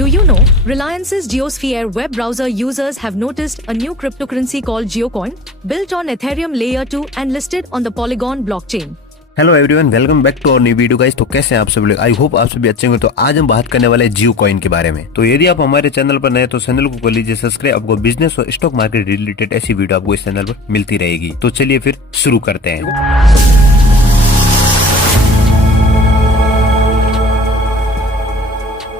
Do you know, Reliance's Geosphere web browser users have noticed a new cryptocurrency called GeoCoin, built on Ethereum Layer 2 and listed on the Polygon blockchain. Hello everyone, welcome back to और new video guys. तो कैसे हैं आप सभी लोग? I hope आप सभी अच्छे होंगे। तो आज हम बात करने वाले हैं जियो कॉइन के बारे में। तो यदि आप हमारे चैनल पर नए तो चैनल को कर लीजिए सब्सक्राइब। आपको बिजनेस और स्टॉक मार्केट रिलेटेड ऐसी वीडियो आपको इस चैनल पर मिलती रहेगी। तो चलिए फिर शुरू करते हैं।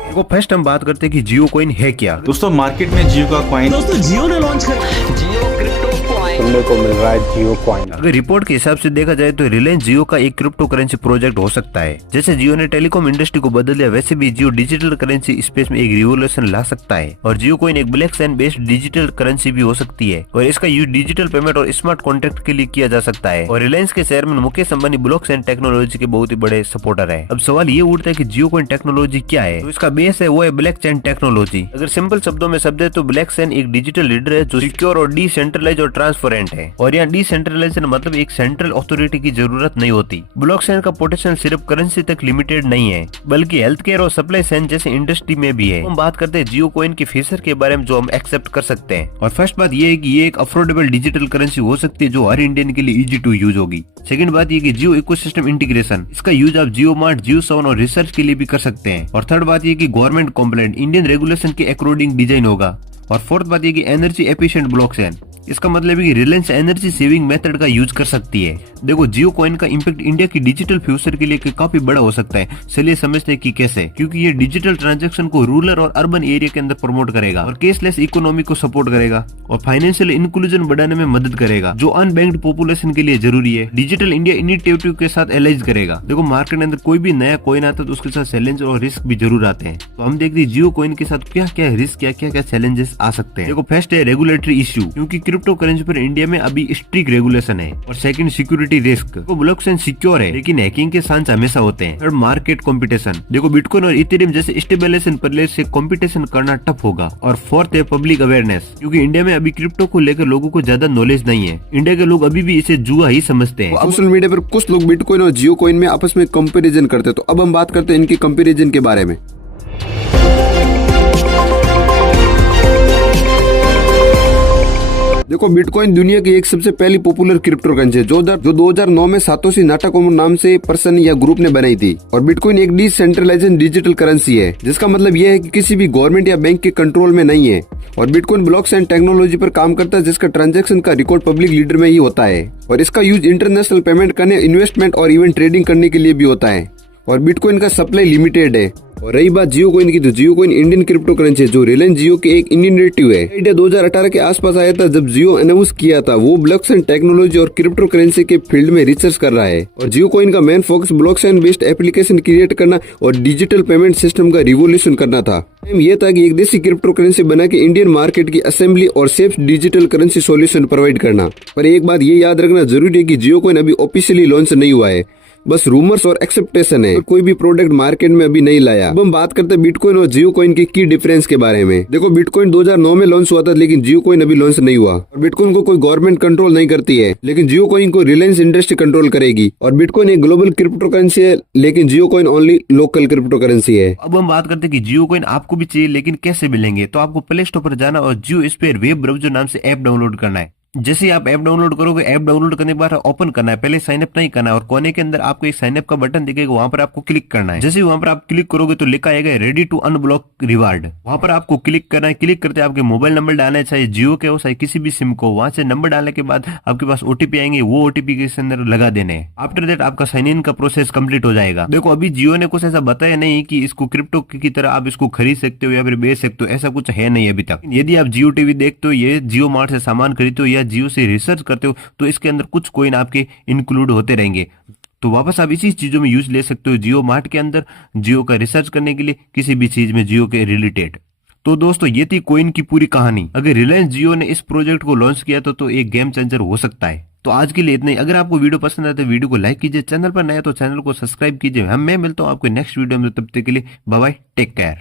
देखो, फर्स्ट हम बात करते हैं कि जियो कॉइन है क्या। दोस्तों मार्केट में जियो का कॉइन दोस्तों जियो ने लॉन्च कर जियो क्रिप्टो कॉइन सुनने को मिल रहा है जियो कॉइन। अगर रिपोर्ट के हिसाब से देखा जाए तो रिलायंस जियो का एक क्रिप्टो करेंसी प्रोजेक्ट हो सकता है। जैसे जियो ने टेलीकॉम इंडस्ट्री को बदल दिया, वैसे भी जियो डिजिटल करेंसी स्पेस में एक रिवोल्यूशन ला सकता है। और जियो कॉइन एक ब्लॉकचेन बेस्ड डिजिटल करेंसी भी हो सकती है और इसका यूज डिजिटल पेमेंट और स्मार्ट कॉन्ट्रैक्ट के लिए किया जा सकता है। और रिलायंस के chairman Mukesh Ambani blockchain technology के बहुत ही बड़े सपोर्टर है। अब सवाल ये उठता है कि जियो कॉइन टेक्नोलॉजी क्या है। तो इसका बेस है वो है ब्लॉकचेन टेक्नोलॉजी। अगर सिंपल शब्दों में शब्द है तो ब्लॉकचेन एक डिजिटल लीडर है जो सिक्योर और डिसेंट्रलाइज और ट्रांसपेरेंट है। और यहाँ डिसेंट्रलाइजेशन मतलब एक सेंट्रल अथॉरिटी की जरूरत नहीं होती। ब्लॉकचेन का पोटेंशियल सिर्फ करेंसी तक लिमिटेड नहीं है बल्कि हेल्थ केयर और सप्लाई चेन जैसे इंडस्ट्री में भी है। हम बात करते हैं जियो कॉइन के फीचर के बारे में जो हम एक्सेप्ट कर सकते हैं। और फर्स्ट बात ये है कि ये एक अफोर्डेबल डिजिटल करेंसी हो सकती है जो हर इंडियन के लिए इजी टू यूज होगी। सेकंड बात ये कि जियो इकोसिस्टम इंटीग्रेशन, इसका यूज आप जियो मार्ट, जियो सावन और रिसर्च के लिए भी कर सकते हैं। और थर्ड बात ये कि गवर्नमेंट कॉम्प्लाइंट इंडियन रेगुलेशन के अकॉर्डिंग डिजाइन होगा। और फोर्थ बात ये कि एनर्जी एफिशिएंट ब्लॉकचेन, इसका मतलब है कि रिलायंस एनर्जी सेविंग मेथड का यूज कर सकती है। देखो, जियो कॉइन का इंपैक्ट इंडिया की डिजिटल फ्यूचर के लिए काफी बड़ा हो सकता है। चलिए समझते हैं कि कैसे। क्योंकि ये डिजिटल ट्रांजैक्शन को रूरल और अर्बन एरिया के अंदर प्रमोट करेगा और कैशलेस इकोनॉमी को सपोर्ट करेगा और फाइनेंशियल इंक्लूजन बढ़ाने में मदद करेगा जो अनबैंक्ड पॉपुलेशन के लिए जरूरी है। डिजिटल इंडिया इनिशिएटिव के साथ एलाइज करेगा। देखो, मार्केट के अंदर कोई भी नया कॉइन आता है तो उसके साथ चैलेंज और रिस्क भी जरूर आते हैं। तो हम देखते हैं जियो कॉइन के साथ क्या क्या रिस्क, क्या क्या चैलेंजेस आ सकते हैं। देखो, फर्स्ट है रेगुलेटरी इश्यू, क्योंकि क्रिप्टो करेंसी पर इंडिया में अभी स्ट्रिक्ट रेगुलेशन है। और second, security risk, blockchain secure है लेकिन हैकिंग के चांस हमेशा होते हैं। थर्ड, मार्केट कंपटीशन, देखो बिटकॉइन और इथेरियम जैसे स्टेबलाइजेशन प्लेयर्स से कंपटीशन करना टफ होगा। और फोर्थ है पब्लिक अवेयरनेस, क्योंकि इंडिया में अभी क्रिप्टो को लेकर लोगों को ज्यादा नॉलेज नहीं है। इंडिया के लोग अभी भी इसे जुआ ही समझते हैं। सोशल मीडिया पर कुछ लोग बिटकॉइन और जियो कॉइन में आपस में कंपैरिजन करते हैं। तो अब हम बात करते हैं इनके कंपैरिजन के बारे में। देखो, बिटकॉइन दुनिया की एक सबसे पहली पॉपुलर क्रिप्टो करेंसी है जो 2009 में सातोशी नाकामोटो नाम से पर्सन या ग्रुप ने बनाई थी। और बिटकॉइन एक डिसेंट्रलाइज्ड डिजिटल करेंसी है जिसका मतलब यह है कि किसी भी गवर्नमेंट या बैंक के कंट्रोल में नहीं है। और बिटकॉइन ब्लॉकचेन टेक्नोलॉजी पर काम करता है जिसका ट्रांजैक्शन का रिकॉर्ड पब्लिक लीडर में ही होता है। और इसका यूज इंटरनेशनल पेमेंट करने, इन्वेस्टमेंट और इवन ट्रेडिंग करने के लिए भी होता है। और बिटकॉइन का सप्लाई लिमिटेड है। और रही बात जियो कॉइन की, तो जियो कॉइन इंडियन क्रिप्टो करेंसी है जो रिलायंस जियो के एक इनिशिएटिव है। आइडिया 2018 के आसपास आया था जब जियो अनाउंस किया था वो ब्लॉकचेन टेक्नोलॉजी और क्रिप्टो करेंसी के फील्ड में रिसर्च कर रहा है। और जियो कॉइन का main focus blockchain based application create करना और डिजिटल पेमेंट सिस्टम का रिवोल्यूशन करना था। ये था कि एक देसी क्रिप्टो करेंसी बना के इंडियन मार्केट की असेंबली और safe digital currency solution provide करना। पर एक बात ये याद रखना जरूरी है कि जियो कॉइन अभी ऑफिशियली लॉन्च नहीं हुआ है, बस रूमर्स और एक्सेप्टेशन है। कोई भी प्रोडक्ट मार्केट में अभी नहीं लाया। अब हम बात करते हैं बिटकॉइन और जियो कॉइन के की डिफरेंस के बारे में। देखो, बिटकॉइन 2009 में लॉन्च हुआ था लेकिन जियो कॉइन अभी लॉन्च नहीं हुआ। और बिटकॉइन को कोई गवर्नमेंट कंट्रोल नहीं करती है लेकिन जियो कॉइन को रिलायंस इंडस्ट्री कंट्रोल करेगी। और बिटकॉइन एक ग्लोबल क्रिप्टो करेंसी है लेकिन Jio coin only local crypto currency है। अब हम बात करते हैं कि जियो कॉइन आपको भी चाहिए लेकिन कैसे मिलेंगे। तो आपको प्ले स्टोर पर जाना और जियो स्पेयर वेब ब्राउजर नाम से ऐप डाउनलोड करना है। जैसे ही आप ऐप डाउनलोड करोगे, ऐप डाउनलोड करने के बाद ओपन करना है, पहले साइन अप नहीं करना है। और कोने के अंदर आपको एक साइन अप का बटन दिखेगा, वहां पर आपको क्लिक करना है। जैसे ही वहां पर आप क्लिक करोगे तो लिखा आएगा रेडी टू अनब्लॉक रिवार्ड, वहां पर आपको क्लिक करना है। क्लिक करते आपके मोबाइल नंबर डालना है, चाहे जियो के हो चाहे किसी भी सिम को। वहां से नंबर डालने के बाद आपके पास ओटीपी आएंगे, वो ओटीपी के अंदर लगा देने हैं। आफ्टर दैट आपका साइन इन का प्रोसेस कंप्लीट हो जाएगा। देखो, अभी जियो ने कुछ ऐसा बताया नहीं कि इसको क्रिप्टो की तरह आप इसको खरीद सकते हो या फिर बेच सकते हो, ऐसा कुछ है नहीं अभी तक। यदि आप जियो टीवी देखते हो, ये जियो मार्ट से सामान खरीदते हो या जियो से रिसर्च करते हो तो इसके अंदर कुछ कॉइन आपके इंक्लूड होते रहेंगे। तो वापस आप इसी चीजों में यूज ले सकते हो जियो मार्ट के अंदर, जियो का रिसर्च करने के लिए, किसी भी चीज में जियो के रिलेटेड। तो दोस्तों, ये थी कॉइन की पूरी कहानी। अगर रिलायंस जियो ने इस प्रोजेक्ट को लॉन्च किया तो एक गेम चेंजर हो सकता है। तो आज के लिए इतना ही। अगर आपको वीडियो पसंद आए तो वीडियो को लाइक कीजिए, चैनल पर नए तो चैनल को सब्सक्राइब कीजिए। मैं मिलता हूँ आपको नेक्स्ट वीडियो में, तब तक के लिए बाय बाय, टेक केयर।